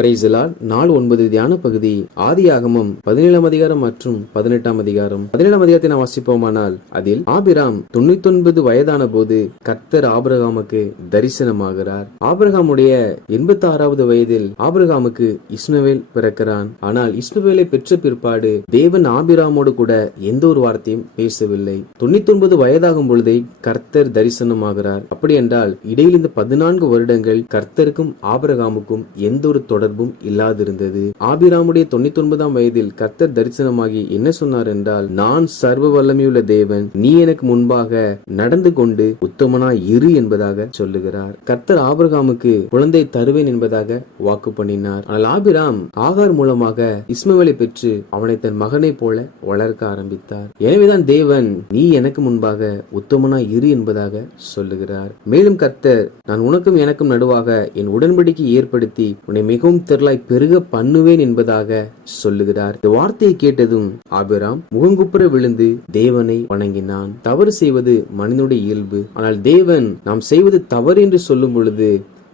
பிரைசலால் நாள் ஒன்பது தியான பகுதி ஆதி ஆகமம் பதினேழாம் அதிகாரம் மற்றும் பதினெட்டாம் அதிகாரம். பதினேழாம் அதிகாரத்தை நாம் வாசிப்போமானால் அதில் ஆபிராம் தொண்ணூத்தி ஒன்பது வயதான போது கர்த்தர் ஆபிரகாமுக்கு தரிசனமாகிறார். ஆபிரகாமுடைய எண்பத்தி ஆறாவது வயதில் ஆபிரகாமுக்கு இஸ்மவேல் பிறக்கிறான். ஆனால் இஸ்மவேலை பெற்ற பிற்பாடு தேவன் ஆபிராமோடு கூட எந்த ஒரு வார்த்தையும் பேசவில்லை. தொண்ணூத்தி ஒன்பது வயதாகும் பொழுதே கர்த்தர் தரிசனமாகிறார். அப்படி என்றால் இடையில் இந்த பதினான்கு வருடங்கள் கர்த்தருக்கும் ஆபிரகாமுக்கும் எந்த ஒரு தொடர்பும் இல்லாதிருந்தது. ஆபிராமுடைய தொண்ணூத்தி ஒன்பதாம் வயதில் கர்த்தர் தரிசனமாகி என்ன சொன்னார் என்றால் நான் சர்வ வல்லமையுள்ள தேவன் நீ எனக்கு முன்பாக நடந்து கொண்டு உத்தமனாய் இரு என்பதாக சொல்லுகிறார். கர்த்தர் ஆபிரகாமுக்கு குழந்தை தருவேன் என்பதாக வாக்கு பண்ணினார். ஆனால் ஆபிராம் ஆகார் மூலமாக இஸ்மவேலை பெற்று அவனை தன் மகனைப் போல வளர்க்க ஆரம்பித்தார். எனவேதான் தேவன் நீ எனக்கு முன்பாக உத்தமனாய் இரு என்பதாக சொல்லுகிறார். மேலும் கர்த்தர் நான் உனக்கும் எனக்கும் நடுவாக என் உடன்படிக்கை ஏற்படுத்தி உன்னை மிகவும் திரளாய் பெருக பண்ணுவேன் என்பதாக சொல்லுகிறார். இந்த வார்த்தையை கேட்டதும் ஆபிராம் முகங்குப்புற விழுந்து தேவனை வணங்கினான். தவறு செய்வது மனிதனுடைய இயல்பு. ஆனால் தேவன் நாம் செய்வது தவறு என்று சொல்லும் பொழுது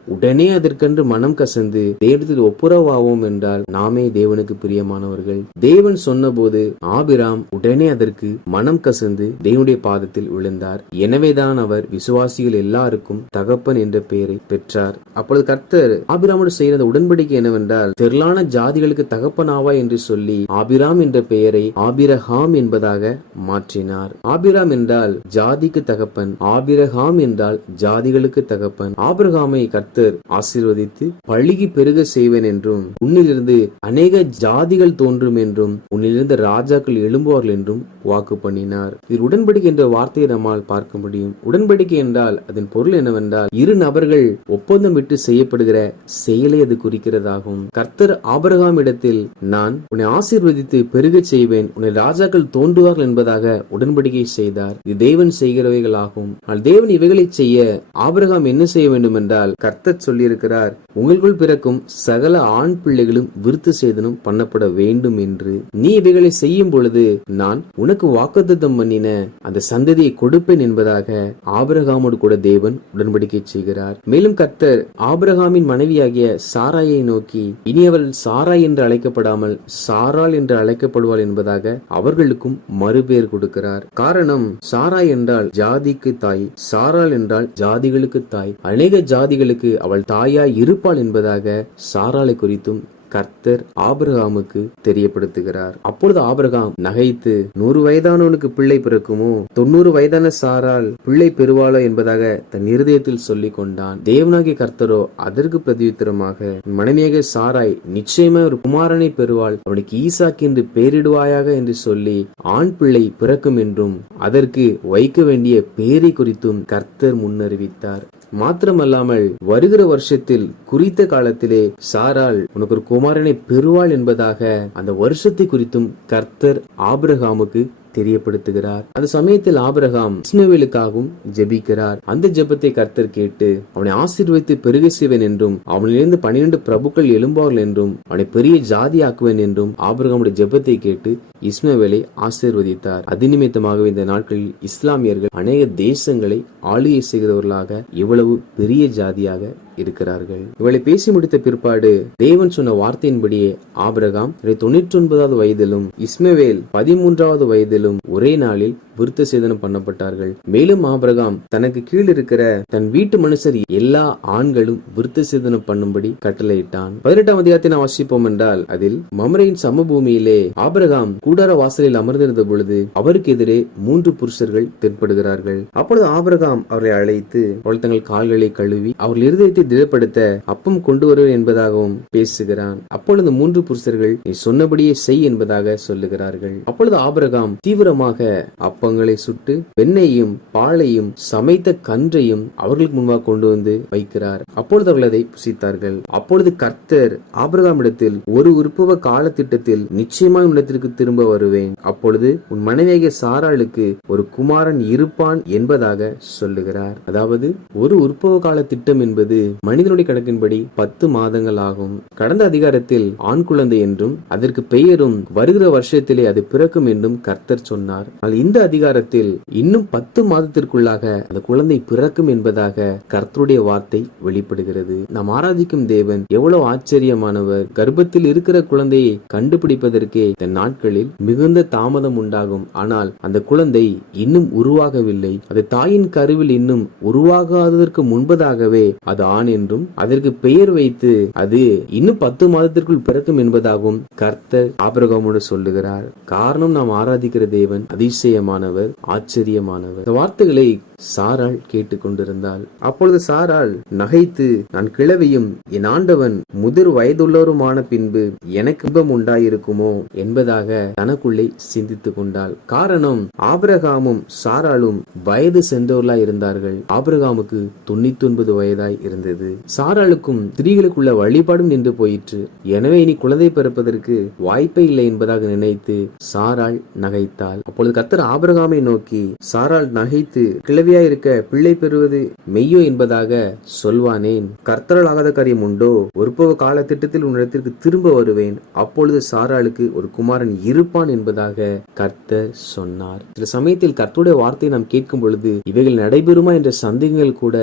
உடனே அதற்கென்று மனம் கசந்து தேவத்தில் ஒப்புரவாவோம் என்றால் நாமே தேவனுக்கு பிரியமானவர்கள். தேவன் சொன்னபோது ஆபிராம் உடனே அதற்கு மனம் கசந்து தேவனுடைய பாதத்தில் விழுந்தார். எனவேதான் அவர் விசுவாசிகள் எல்லாருக்கும் தகப்பன் என்ற பெயரை பெற்றார். அப்பொழுது கர்த்தர் ஆபிராமோடு செய்கிற உடன்படிக்கை என்னவென்றால் திரளான ஜாதிகளுக்கு தகப்பனாவா என்று சொல்லி ஆபிராம் என்ற பெயரை ஆபிரஹாம் என்பதாக மாற்றினார். ஆபிராம் என்றால் ஜாதிக்கு தகப்பன். ஆபிரஹாம் என்றால் ஜாதிகளுக்கு தகப்பன். ஆபிரகாமை கர்த்தர் ஆசீர்வதித்து பழுகி பெருக செய்வேன் என்றும் உன்னிலிருந்து அநேக ஜாதிகள் தோன்றும் என்றும் உன்னிலிருந்து ராஜாக்கள் எழும்புவார்கள் என்றும் வாக்கு பண்ணினார். இதில் உடன்படிக்கை என்ற வார்த்தையை நம்மால் பார்க்க முடியும். உடன்படிக்கை என்றால் அதன் பொருள் என்னவென்றால் இரு நபர்கள் ஒப்பந்தம் விட்டு செய்யப்படுகிற செயலை அது குறிக்கிறதாகும். கர்த்தர் ஆபரகாம் இடத்தில் நான் உன்னை ஆசீர்வதித்து பெருகச் செய்வேன் உன்னை ராஜாக்கள் தோன்றுவார்கள் என்பதாக உடன்படிக்கை செய்தார். இது தேவன் செய்கிறவைகளாகும். ஆனால் தேவன் இவைகளை செய்ய ஆபிரகாம் என்ன செய்ய வேண்டும் என்றால் கர்த்தர் சொல்லியிருக்கிறார் உங்களுக்குள் பிறக்கும் சகல ஆண் பிள்ளைகளும் விருத்து சேதனம் பண்ணப்பட வேண்டும் என்று. நீ இவைகளை செய்யும் பொழுது நான் உனக்கு வாக்குத்தத்தம் பண்ணின அந்த சந்ததியை கொடுப்பேன் என்பதாக ஆபிரகாமோடு கூட தேவன் உடன்படிக்கை செய்கிறார். மேலும் கர்த்தர் ஆபிரகாமின் மனைவியாகிய சாராயை நோக்கி இனி அவள் சாராய் என்று அழைக்கப்படாமல் சாரால் என்று அழைக்கப்படுவாள் என்பதாக அவர்களுக்கும் மறுபெயர் கொடுக்கிறார். காரணம் சாராய் என்றால் ஜாதிக்கு தாய் சாரால் என்றால் ஜாதிகளுக்கு தாய். அநேக ஜாதிகளுக்கு அவள் தாயாய் இருப்பாள் என்பதாக சாராளை குறித்தும் கர்த்தர் ஆபிரகாமுக்கு தெரியப்படுத்துகிறார். அப்பொழுது ஆபிரகாம் நகைத்து நூறு வயதானவனுக்கு பிள்ளை பிறக்குமோ? தொண்ணூறு வயதான சாரால் பிள்ளை பெறுவாளோ? என்பதாக தன் இருதயத்தில் சொல்லிக் கொண்டான். தேவனாகிய கர்த்தரோ அதற்கு பிரதியுத்தரமாக மனைவியாக சாராய் நிச்சயமா ஒரு குமாரனை பெறுவாள். அவனுக்கு ஈசாக்கு என்று பேரிடுவாயாக என்று சொல்லி ஆண் பிள்ளை பிறக்கும் என்றும் அதற்கு வைக்க வேண்டிய பேரை குறித்தும் கர்த்தர் முன்னறிவித்தார். மாத்திரமல்லாமல் வருகிற வருஷத்தில் குறித்த காலத்திலே சாரால் உனக்கு ஒரு குமாரனை பெறுவாள் என்பதாக அந்த வருஷத்தை குறித்தும் கர்த்தர் ஆபிரகாமுக்கு தெரியப்படுத்துகிறார். அந்த சமயத்தில் ஆபிரகாம் இஸ்மவேலுக்காகவும் ஜெபிக்கிறார். அந்த ஜெபத்தை கர்த்தர் கேட்டு அவனை ஆசீர்வதித்து பெருக செய்வேன் என்றும் அவனிலிருந்து பனிரெண்டு பிரபுக்கள் எழும்பார்கள் என்றும் அவனை பெரிய ஜாதி ஆக்குவேன் என்றும் ஆபிரகாமுடைய ஜெபத்தை கேட்டு இஸ்மவேலை ஆசீர்வதித்தார். அதிநிமித்தமாகவே இந்த நாட்களில் இஸ்லாமியர்கள் அநேக தேசங்களை ஆளுகை செய்கிறவர்களாக இவ்வளவு பெரிய ஜாதியாக இருக்கிறார்கள். இவளை பேசி முடித்த பிற்பாடு தேவன் சொன்ன வார்த்தையின்படியே ஆபிரகாம் தொண்ணூற்றி ஒன்பதாவது வயதிலும் இஸ்மவேல் பதிமூன்றாவது வயதிலும் ஒரே நாளில் விருத்த சேதனம் பண்ணப்பட்டார்கள். மேலும் ஆபிரகாம் தனக்கு கீழ் இருக்கிற தன் வீட்டு மனுஷர் எல்லா ஆண்களும் விருத்த சேதனம் பண்ணும்படி கட்டளையிட்டான். பதினெட்டாம் அதிகாரத்தை நாம் வாசிப்போம் என்றால் அதில் மமரையின் சமபூமியிலே ஆபிரகாம் கூடார வாசலில் அமர்ந்திருந்த பொழுது அவருக்கு எதிரே மூன்று புருஷர்கள் தென்படுகிறார்கள். அப்பொழுது ஆபிரகாம் அவரை அழைத்து அவள் தங்கள் கால்களை கழுவி அவர்கள் இருதயத்தை திடப்படுத்த அப்பம் கொண்டு வருவேன் என்பதாகவும் பேசுகிறான். அப்பொழுது மூன்று புருஷர்கள் நீ சொன்னபடியே செய் என்பதாக சொல்லுகிறார்கள். அப்பொழுது ஆபிரகாம் தீவிரமாக அப்பங்களை சுட்டு வெண்ணையும் பாலையும் சமைத்த கன்றையும் அவர்களுக்கு முன்பாக கொண்டு வந்து வைக்கிறார். அப்பொழுது அவர்கள் அதை புசித்தார்கள். அப்பொழுது கர்த்தர் ஆபிரகாமிடத்தில் ஒரு உற்பவ கால திட்டத்தில் நிச்சயமாய் இடத்திற்கு திரும்ப வருவேன். அப்பொழுது உன் மனைவியாகிய சாராளுக்கு ஒரு குமாரன் இருப்பான் என்பதாக சொல்லுகிறார். அதாவது ஒரு உற்பவ கால திட்டம் என்பது மனிதனுடைய கணக்கின்படி பத்து மாதங்கள் ஆகும் கடந்த அதிகாரத்தில் ஆண் குழந்தை என்றும் அதற்கு பெயரும் வருகிற வருஷத்திலே அது பிறக்கும் என்றும் கர்த்தர் சொன்னார். ஆனால் இந்த அதிகாரத்தில் இன்னும் பத்து மாதத்திற்குள்ளாக அந்த குழந்தை பிறக்கும் என்பதாக கர்த்தருடைய வார்த்தை வெளிப்படுகிறது. நாம் ஆராதிக்கும் தேவன் எவ்வளவு ஆச்சரியமானவர். கர்ப்பத்தில் இருக்கிற குழந்தையை கண்டுபிடிப்பதற்கே இந்த நாட்களில் மிகுந்த தாமதம் உண்டாகும். ஆனால் அந்த குழந்தை இன்னும் உருவாகவில்லை. அது தாயின் கருவில் இன்னும் உருவாகாததற்கு முன்பதாகவே அது ஆண் என்றும் அதற்கு பெயர் வைத்து அது இன்னும் பத்து மாதத்திற்குள் பிறக்கும் என்பதாகவும் கர்த்தர் ஆபிரகாமோடு சொல்லுகிறார். காரணம் நாம் ஆராதிக்கிற தேவன் அதிசயமானவர் ஆச்சரியமானவர். இந்த வார்த்தைகளை சாராள் கேட்டுக்கொண்டிருந்தாள் அப்பொழுது சாரால் நகைத்து நான் கிழவியும் என் ஆண்டவன் முதிர் வயதுள்ளவருமான பின்பு எனக்கு இன்பம் உண்டாயிருக்குமோ? என்பதாக தனக்குள்ளே சிந்தித்துக் கொண்டாள். காரணம் ஆபிரகாமும் சாராலும் வயது சென்றவர்களாய் இருந்தார்கள் ஆபிரகாமுக்கு தொண்ணூத்தி ஒன்பது வயதாய் இருந்தது. சாராளுக்கும் ஸ்திரீகளுக்குள்ள வழிபாடும் நின்று போயிற்று. எனவே இனி குழந்தை பிறப்பதற்கு வாய்ப்பே இல்லை என்பதாக நினைத்து சாராள் நகைத்தாள். அப்பொழுது கத்தர் ஆபரகாமை நோக்கி சாராள் நகைத்து கிழவியா இருக்க பிள்ளை பெறுவது மெய்யோ என்பதாக சொல்வானேன். கர்த்தரால் ஆகாத காரியம் உண்டோ? ஒருபோக கால திட்டத்தில் உன்னிடத்திற்கு திரும்ப வருவேன். அப்பொழுது சாராளுக்கு ஒரு குமாரன் இருப்பான் என்பதாக கர்த்தர் சொன்னார். சில சமயத்தில் கர்த்தருடைய வார்த்தையை நாம் கேட்கும் பொழுது இவைகள் நடைபெறுமா? என்ற சந்தேகங்கள் கூட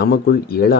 நமக்குள் எழ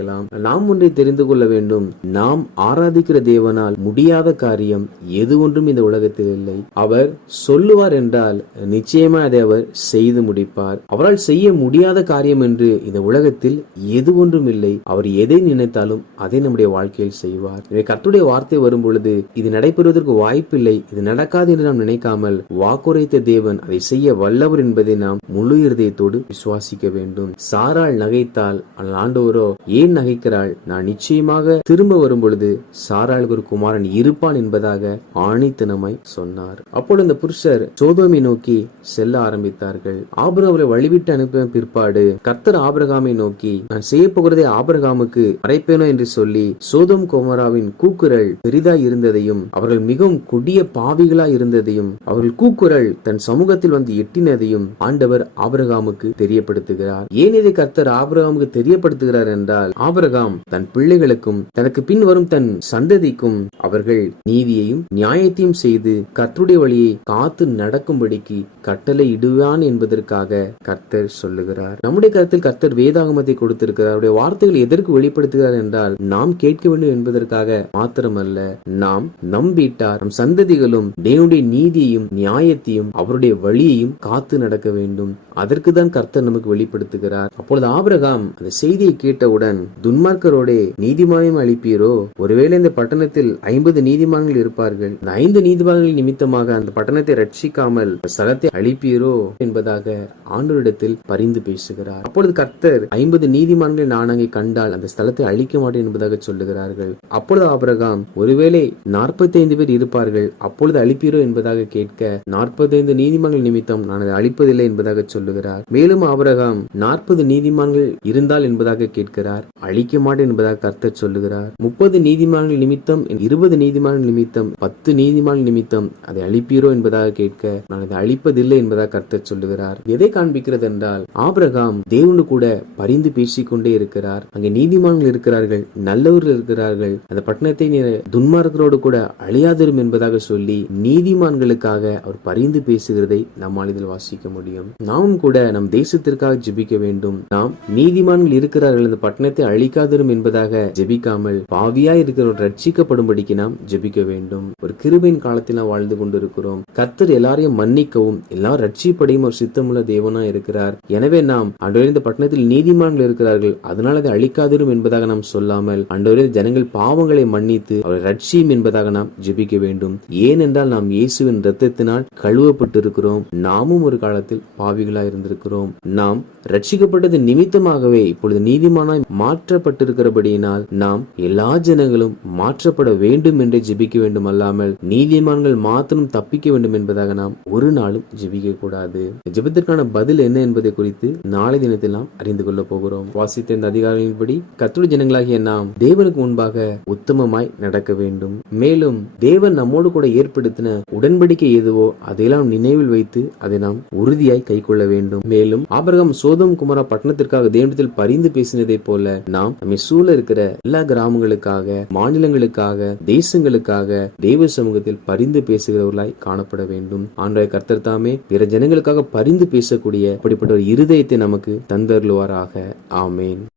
ஆரம்பிக்கலாம் நாம் ஒன்றை தெரிந்து கொள்ள வேண்டும். நாம் ஆராதிக்கிற தேவனால் முடியாத காரியம் எது ஒன்றும் இந்த உலகத்தில் இல்லை. அவர் சொல்லுவார் என்றால் நிச்சயமா அதை அவர் செய்து முடிப்பார். அவரால் செய்ய முடியாத காரியம் என்று இந்த உலகத்தில் எது ஒன்றும் இல்லை. அவர் எதை நினைத்தாலும் அதை நம்முடைய வாழ்க்கையில் செய்வார். எனவே கர்த்தருடைய வார்த்தை வரும் பொழுது இது நடைபெறுவதற்கு வாய்ப்பில்லை. இது நடக்காது என்று நாம் நினைக்காமல் வாக்குரைத்த தேவன் அதை செய்ய வல்லவர் என்பதை நாம் முழு இருதயத்தோடு விசுவாசிக்க வேண்டும். சாரால் நகைத்தால் ஆனால் ஆண்டவரோ ஏன் நகைக்கிறாள்? நான் நிச்சயமாக திரும்ப வரும்பொழுது சாராள் சாராளுக்கு ஒரு குமாரன் இருப்பான் என்பதாக ஆணித்தனமாய் சொன்னார். அப்பொழுது அந்த புருஷர் சோதோமை நோக்கி செல்ல ஆரம்பித்தார்கள். ஆபிரகாமை வழிவிட்டு அனுப்பின பிற்பாடு கர்த்தர் ஆபரகாமை நோக்கி நான் செய்ய போகிறதை ஆபரகாமுக்கு மறைப்பேனோ என்று சொல்லி சோதோம் கோமராவின் கூக்குரல் பெரிதாய் இருந்ததையும் அவர்கள் மிகவும் கொடிய பாவிகளாய் இருந்ததையும் அவர்கள் கூக்குரல் தன் சமூகத்தில் வந்து எட்டினதையும் ஆண்டவர் ஆபரகாமுக்கு தெரியப்படுத்துகிறார். ஏன் இதை கர்த்தர் ஆபிரகாமுக்கு தெரியப்படுத்துகிறார் என்றால் என்றால் ஆபரகாம் தன் பிள்ளைகளுக்கும் தனக்கு பின் வரும் தன் சந்ததிக்கும் அவர்கள் நீதியையும் நியாயத்தையும் செய்து கர்த்தருடைய வழியை காத்து நடக்கும்படிக்கு கட்டளை இடுவான் என்பதற்காக கர்த்தர் சொல்லுகிறார். நம்முடைய கருத்தில் கர்த்தர் வேதாகமத்தை கொடுத்திருக்கிறார். அவருடைய வார்த்தைகள் எதற்கு வெளிப்படுத்துகிறார் என்றால் நாம் கேட்க வேண்டும் என்பதற்காக மாத்திரமல்ல. நாம் நம்பிட்டார். நம் சந்ததிகளும் தேவனுடைய நீதியையும் நியாயத்தையும் அவருடைய வழியையும் காத்து நடக்க வேண்டும். அதற்கு தான் கர்த்தர் நமக்கு வெளிப்படுத்துகிறார். அப்பொழுது ஆபிரகாம் அந்த செய்தியை கேட்டவுடன் துன்மார்க்கரோடே நீதிமானம் அளிப்பீரோ ஒருவேளை இந்த பட்டணத்தில் ஐம்பது நீதிமான்கள் இருப்பார்கள். இந்த ஐந்து நீதிமான்கள் நிமித்தமாக அந்த பட்டணத்தை ரட்சிக்காமல் ஸ்தலத்தை அழிப்பீரோ? என்பதாக ஆண்டோரிடத்தில் பரிந்து பேசுகிறார். அப்பொழுது கர்த்தர் ஐம்பது நீதிமான்கள் நான் கண்டால் அந்த ஸ்தலத்தை அழிக்க மாட்டேன் என்பதாக சொல்லுகிறார்கள். அப்பொழுது ஆபரகாம் ஒருவேளை நாற்பத்தி ஐந்து பேர் இருப்பார்கள் அப்பொழுது அழிப்பீரோ என்பதாக கேட்க நாற்பத்தைந்து நீதிமான்கள் நிமித்தம் நான் அதை அழிப்பதில்லை என்பதாக சொல்லுகிறார். மேலும் ஆபரகாம் நாற்பது நீதிமான்கள் இருந்தால் என்பதாக கேட்கிறார். அழிக்க மாட்டேன் என்பதாக கர்த்தர் சொல்லுகிறார். முப்பது நீதிமான்கள் நிமித்தம் இருபது நீதிமான்கள் நிமித்தம் பத்து நீதிமான்கள் நிமித்தம் அதை அழிப்பீரோ என்பதாக கேட்க நான் அதை அழிப்பதில்லை என்பதாக கர்த்தர் சொல்லுகிறார். எதை காண்பிக்கிறது என்றால் ஆபிரகாம் தேவனு கூட பரிந்து பேசிக்கொண்டே இருக்கிறார். அங்கே நீதிமான்கள் இருக்கிறார்கள் நல்லவர்கள் இருக்கிறார்கள். அந்த பட்டணத்தை துன்மார்க்கரோடு கூட அழியாதிரும் என்பதாக சொல்லி நீதிமான்களுக்காக அவர் பரிந்து பேசுகிறதை நம்மால் இதில் வாசிக்க முடியும். நாமும் கூட நம் தேசத்திற்காக ஜிபிக்க வேண்டும். நாம் நீதிமான்கள் இருக்கிறார்கள் அந்த பட்டணத்தை அழிக்காதிரும் என்பதாக ஜெபிக்காமல் பாவியா இருக்கிறவர் ரட்சிக்கப்படும்படிக்கு நாம் ஜெபிக்க வேண்டும். ஒரு கிருபையின் காலத்தில் நாம் வாழ்ந்து கொண்டிருக்கிறோம். கத்தர் எல்லாரையும் மன்னிக்கவும் எல்லாரும் ரட்சிப்படையும் ஒரு சித்தமுள்ள தேவனா இருக்கிறார். எனவே நாம் அன்றவரே இந்த பட்டணத்தில் நீதிமான்கள் இருக்கிறார்கள். அதனால் அதை அழிக்காதிரும் என்பதாக நாம் சொல்லாமல் அன்றவரே ஜனங்கள் பாவங்களை மன்னித்து அவரை ரட்சியும் என்பதாக நாம் ஜெபிக்க வேண்டும். ஏனென்றால் நாம் இயேசுவின் ரத்தத்தினால் கழுவப்பட்டிருக்கிறோம். நாமும் ஒரு காலத்தில் பாவிகளாய் இருந்திருக்கிறோம். நாம் ரட்சிக்கப்பட்டது நிமித்தமாகவே இப்பொழுது நீதிமானாய் மாற்றப்பட்டிருக்கிறபடியினால் நாம் எல்லா ஜனங்களும் மாற்றப்பட வேண்டும் என்று ஜெபிக்க வேண்டும் அல்லாமல் நீதிமான்கள் மாத்திரம் தப்பிக்க வேண்டும் என்பதாக நாம் ஒரு நாளும் ஜெபிக்க கூடாது. ஜெபத்திற்கான பதில் என்ன என்பதை குறித்து நாளை தினத்தில் நாம் அறிந்து கொள்ள போகிறோம். வாசித்த இந்த அதிகாரங்களின்படி கத்துடைய ஜனங்களாகிய நாம் தேவனுக்கு முன்பாக உத்தமமாய் நடக்க வேண்டும். மேலும் தேவன் நம்மோடு கூட ஏற்படுத்தின உடன்படிக்கை எதுவோ அதையெல்லாம் நினைவில் வைத்து அதை நாம் உறுதியாய் கைக்கொள்ள வேண்டும். மேலும் ஆபரகம் சோதம் குமாரா பட்டணத்திற்காக தேவனத்தில் பரிந்து பேசினதை போல நாம் நம்மை சூழ இருக்கிற எல்லா கிராமங்களுக்காக மாநிலங்களுக்காக தேசங்களுக்காக தெய்வ சமூகத்தில் பரிந்து பேசுகிறவர்களாய் காணப்பட வேண்டும். ஆன்றாய் கர்த்தர் தாமே பிற ஜனங்களுக்காக பரிந்து பேசக்கூடிய அப்படிப்பட்ட ஒரு இருதயத்தை நமக்கு தந்தருளுவாராக. ஆமேன்.